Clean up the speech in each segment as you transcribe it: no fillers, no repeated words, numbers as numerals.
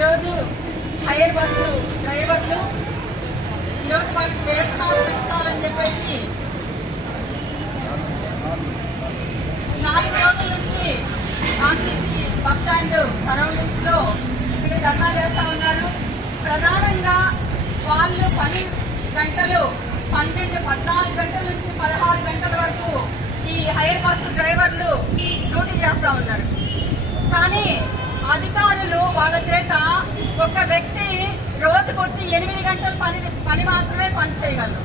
ఈరోజు hire bus డ్రైవర్లు ఈరోజు వాళ్ళకి వేతనాలు పెంచాలని చెప్పేసి 4 రోజుల నుంచి ఆర్టీసీ బస్ స్టాండ్ సరౌండింగ్స్ లో ఇక్కడ ధర్నా చేస్తా ఉన్నారు. ప్రధానంగా వాళ్ళు 10 గంటలు 14 గంటల నుంచి 16 గంటల వరకు ఈ హైర్ బస్సు డ్రైవర్లు డ్యూటీ చేస్తా ఉన్నారు. కానీ అధికారులు వాళ్ళ చేత ఒక వ్యక్తి రోజుకు వచ్చి 8 గంటల పని మాత్రమే పని చేయగలరు.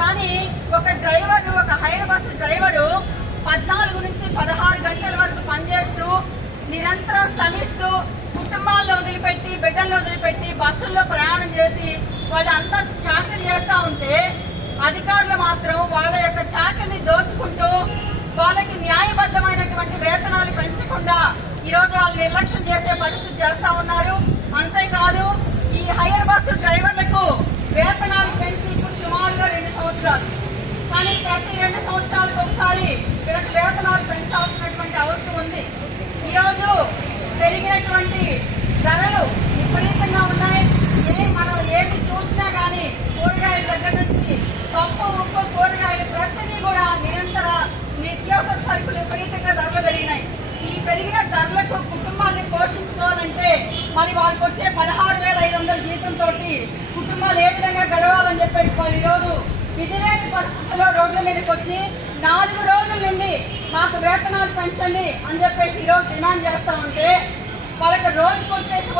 కానీ ఒక డ్రైవరు, ఒక హైర్ బస్సు డ్రైవరు 14 నుంచి 16 గంటల వరకు పనిచేస్తూ నిరంతరం శ్రమిస్తూ కుటుంబాల్లో వదిలిపెట్టి బిడ్డల్లో వదిలిపెట్టి బస్సుల్లో ప్రయాణం చేసి వాళ్ళు అంతా చాకరీ చేస్తూ ఉంటే అధికారులు మాత్రం వాళ్ళ యొక్క చాకరీని దోచుకుంటూ వాళ్ళకి న్యాయబద్ధమైనటువంటి వేతనాలు పెంచకుండా ఈరోజు వాళ్ళు నిర్లక్ష్యం చేసే పరిస్థితి చేస్తా ఉన్నారు. అంతేకాదు ఈ హైర్ బస్సు డ్రైవర్లకు వేతనాలు పెంచి ఇప్పుడు సుమారుగా 2 సంవత్సరాలు, కానీ ప్రతి 2 సంవత్సరాలకు ఒకసారి వీళ్ళకి వేతనాలు పెంచాల్సినటువంటి అవసరం ఉంది. ఈరోజు పెరిగినటువంటి ధరలు విపరీతంగా ఉన్నాయి. మనం ఏది చూసినా కానీ కూరగాయల దగ్గర నుంచి పప్పు, ఉప్పు, కూరగాయలు ప్రతిదీ కూడా నిత్యావసర సరుకులు విపరీతంగా ధరలు పెరిగినాయి. ఈ పెరిగిన ధరలకు కుటుంబాన్ని పోషించుకోవాలంటే మరి వాళ్ళకి వచ్చే 16,500 జీతంతో కుటుంబాలు ఏ విధంగా గడవాలని చెప్పేసి వాళ్ళు ఈరోజు విధిలేని పరిస్థితుల్లో రోడ్ల మీదకి వచ్చి 4 రోజుల నుండి మాకు వేతనాలు పెంచండి అని చెప్పేసి ఈరోజు డిమాండ్ చేస్తా ఉంటే వాళ్ళకి రోజుకు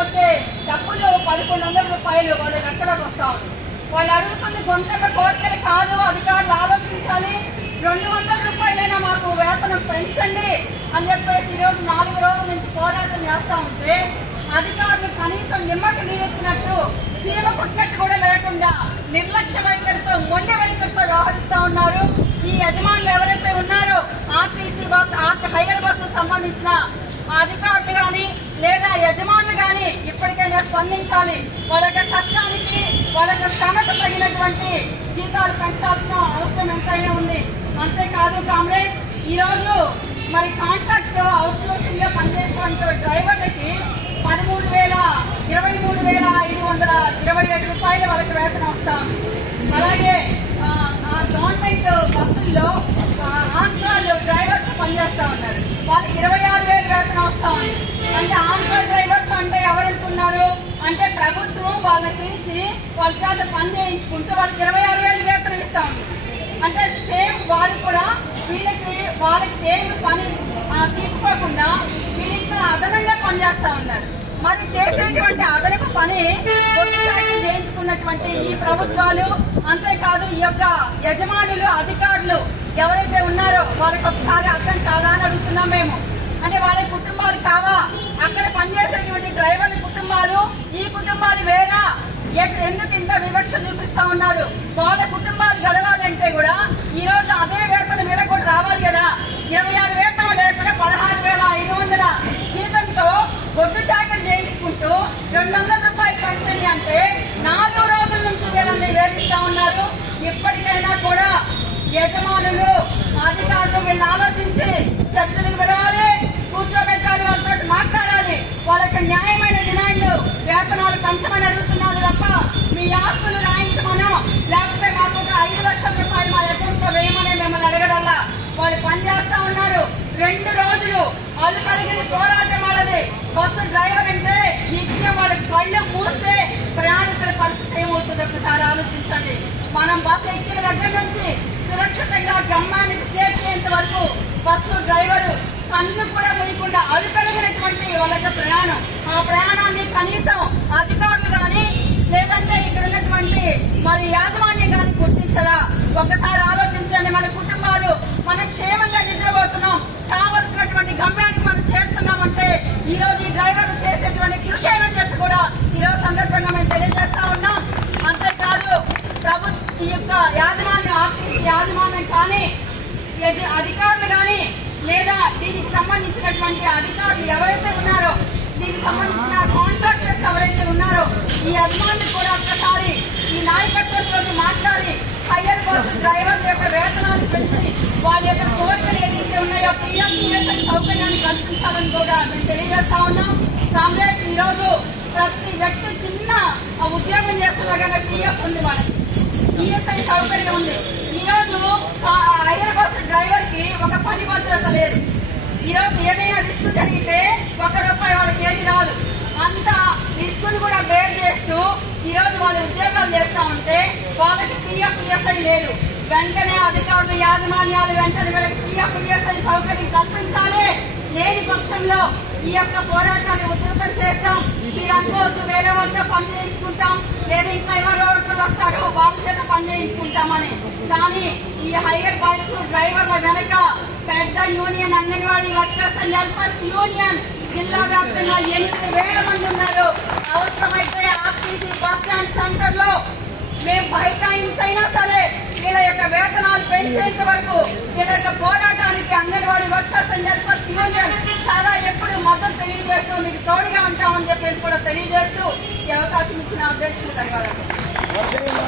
వచ్చే డబ్బులు 1,100 రూపాయలు వాళ్ళకి ఎక్కడికి వస్తా ఉంది. వాళ్ళు అడుగుతుంది గొంతెమ్మ కోరికలు కాదు, అధికారులు ఆలోచించాలి, 200 రూపాయలైనా మాకు వేతనం పెంచండి అని చెప్పేసి ఈరోజు 4 రోజుల నుంచి పోరాటం చేస్తా ఉంటే అధికారులు కనీసం నిమ్మకి నీరెత్తినట్టు చీమ పుట్టినట్టు కూడా లేకుండా నిర్లక్ష్య వైఖరితో, మొండి వైఖరితో వ్యవహరిస్తా ఉన్నారు. ఈ యజమానులు ఎవరైతే ఉన్నారో ఆర్టీసీ బస్, హైర్ బస్సు సంబంధించిన అధికారులు కానీ లేదా యజమానులు కానీ ఇప్పటికైనా స్పందించాలి. వాళ్ళ యొక్క కష్టానికి, వాళ్ళ యొక్క శ్రమకు తగినటువంటి జీతాలు పెంచాల్సిన అవసరం ఎంతైనా ఉంది. అంతేకాదు కామ్రేడ్, ఈరోజు మరి కాంట్రాక్ట్ అవుట్సోర్సింగ్ లో పనిచేసేటువంటి డ్రైవర్లకి 23,527 రూపాయలు వాళ్ళకి వేతనం వస్తాం. అలాగే గవర్నమెంట్ బస్సుల్లో ఆంధ్రాలో డ్రైవర్స్ పనిచేస్తా ఉన్నారు, వాళ్ళకి 26,000 వేతనం వస్తా ఉంది. అంటే ఆంధ్ర డ్రైవర్స్ అంటే ఎవరనుకున్నారు అంటే ప్రభుత్వం వాళ్ళకి పిలిచి వాళ్ళ చేత పని చేయించుకుంటూ వాళ్ళకి 26,000 వేతనం ఇస్తా ఉంది. అంటే సేమ్ వాళ్ళు కూడా వాళ్ళకి ఏమి పని తీసుకోకుండా వీళ్ళకి అదనంగా పనిచేస్తా ఉన్నారు. మరి చేసేటువంటి అదనపు పని కొట్టుచాటు చేయించుకున్నటువంటి ఈ ప్రభుత్వాలు, అంతేకాదు ఈ యొక్క యజమానులు, అధికారులు ఎవరైతే ఉన్నారో వాళ్ళకి ఒకసారి అర్థం కాదా అని అడుగుతున్నాం మేము. అంటే వాళ్ళ కుటుంబాలు కావా? అక్కడ పనిచేసేటువంటి డ్రైవర్ల కుటుంబాలు, ఈ కుటుంబాలు వేరా? ఎందుకు ఇంత వివక్ష చూపిస్తా ఉన్నారు? వాళ్ళ కుటుంబాలు గడవాలంటే కూడా ఈ రోజు అదే వేతనం వీళ్ళకి కూడా రావాలి కదా. 26 వేతనం లేకుండా 16,500 జీతంతో గొడ్డు చాకరీ చేయించుకుంటూ 200 రూపాయలు పెంచండి అంటే 4 రోజుల నుంచి వీళ్ళని వేధిస్తా ఉన్నారు. ఇప్పటికైనా కూడా యజమానులు, అధికారులు వీళ్ళని ఆలోచించి చర్చలకు పిలవాలి, కూర్చోబెట్టాలి, వాళ్ళతో మాట్లాడాలి. వాళ్ళకి న్యాయమైన డిమాండ్ వేతనాలు పెంచమని అడుగుతున్నారు తప్ప మీ ఆస్తులు రాయించమనో లేకపోతే మాకు ఒక 5 లక్షల రూపాయలు మా అకౌంట్ లో వేయమని మిమ్మల్ని అడగడల్లా. వాళ్ళు పనిచేస్తా ఉన్నారు. 2 రోజులు అల్లు కలిగిన పోరాటం వాళ్ళది. బస్సు డ్రైవర్ అంటే నిత్యం వాళ్ళకి కళ్ళు మూస్తే ప్రయాణికుల పరిస్థితి ఏమవుతుంది ఒకసారి ఆలోచించండి. మనం బస్సు ఎక్కిన దగ్గర నుంచి సురక్షితంగా గమ్యానికి చేర్చేంత వరకు బస్సు డ్రైవరు కన్ను కూడా వేయకుండా అల్లు కలిగినటువంటి వాళ్ళ ప్రయాణం, ఆ ప్రయాణాన్ని కనీసం అధికారులు కానీ లేదంటే ఇక్కడ ఉన్నటువంటి మరి యాజమాన్యం కానీ గుర్తించదా? ఒకసారి ఆలోచించండి. మన కుటుంబాలు మనం క్షేమంగా నిద్రపోతున్నాం, కావలసినటువంటి గమ్యానికి మనం చేరుతున్నామంటే ఈ రోజు ఈ డ్రైవర్లు చేసేటువంటి కృషి అని చెప్పి కూడా ఈరోజు సందర్భంగా మేము తెలియజేస్తా ఉన్నాం. అంతేకాదు ఈ యొక్క యాజమాన్యం, ఆర్టీసీ యాజమాన్యం కానీ అధికారులు కానీ లేదా దీనికి సంబంధించినటువంటి అధికారులు ఎవరైతే ఉన్నారో, దీనికి సంబంధించిన కాంట్రాక్టర్స్ ఎవరైతే ఉన్నారో ఈ యజమానులు కూడా ఒక్కసారి ఈ నాయకత్వంతో మాట్లాడి హైయర్ బస్సు డ్రైవర్ల యొక్క వేతనాలు పెంచి వాళ్ళ యొక్క కోరికలు ఏదైతే ఉన్నాయో పిఎం సౌకర్యాన్ని కల్పించాలని కూడా మేము తెలియజేస్తా ఉన్నాం. కాంగ్రెస్ ఈరోజు ప్రతి వ్యక్తి చిన్న ఉద్యోగం చేస్తున్నా కానీ పిఎఫ్ ఉంది, మనకి ఈఎస్ఐ సౌకర్యం ఉంది. ఈరోజు హైయర్ బస్ డ్రైవర్ కి ఒక పని భద్రత లేదు. ఈరోజు ఏదైనా రిస్క్ జరిగితే ₹1 వాళ్ళకి ఏది రాదు. అంత రిస్కులు కూడా బేర్ చేస్తూ ఈరోజు వాళ్ళు ఉద్యోగాలు చేస్తా ఉంటే వాళ్ళకి పిఎఫ్ ఈఎస్ఐ లేదు. వెంటనే అధికారులు యాజమాన్యాలు వెంటనే వీళ్ళకి పిఎఫ్ ఈఎస్ఐ సౌకర్యం కల్పించాలి. లేని పక్షంలో ఈ యొక్క పోరాటాన్ని ఉధృతం చేస్తాం. మీరు అనుకోవచ్చు వేరే వాళ్ళతో పని చేయించుకుంటాం, లేదా ఇంకా ఎవరో వస్తారో వాళ్ళ చేత పని చేయించుకుంటామని. కానీ ఈ హైయర్ బస్ డ్రైవర్ల వెనక పెద్ద union anganwadi workers and helpers union జిల్లా వ్యాప్తంగా 8,000 మంది ఉన్నారు. అవసరమైతే ఆర్టీసీ బస్ స్టాండ్ సెంటర్ లో మేము బైఠాయించైనా సరే వీళ్ళ యొక్క వేతనాలు పెంచేంత వరకు వీళ్ళ యొక్క పోరాటానికి anganwadi workers and helpers union చాలా ఎప్పుడు మద్దతు తెలియజేస్తూ మీకు తోడుగా ఉంటామని చెప్పేసి కూడా తెలియజేస్తూ ఈ అవకాశం ఇచ్చిన అధ్యక్షులు ధన్యవాదాలు.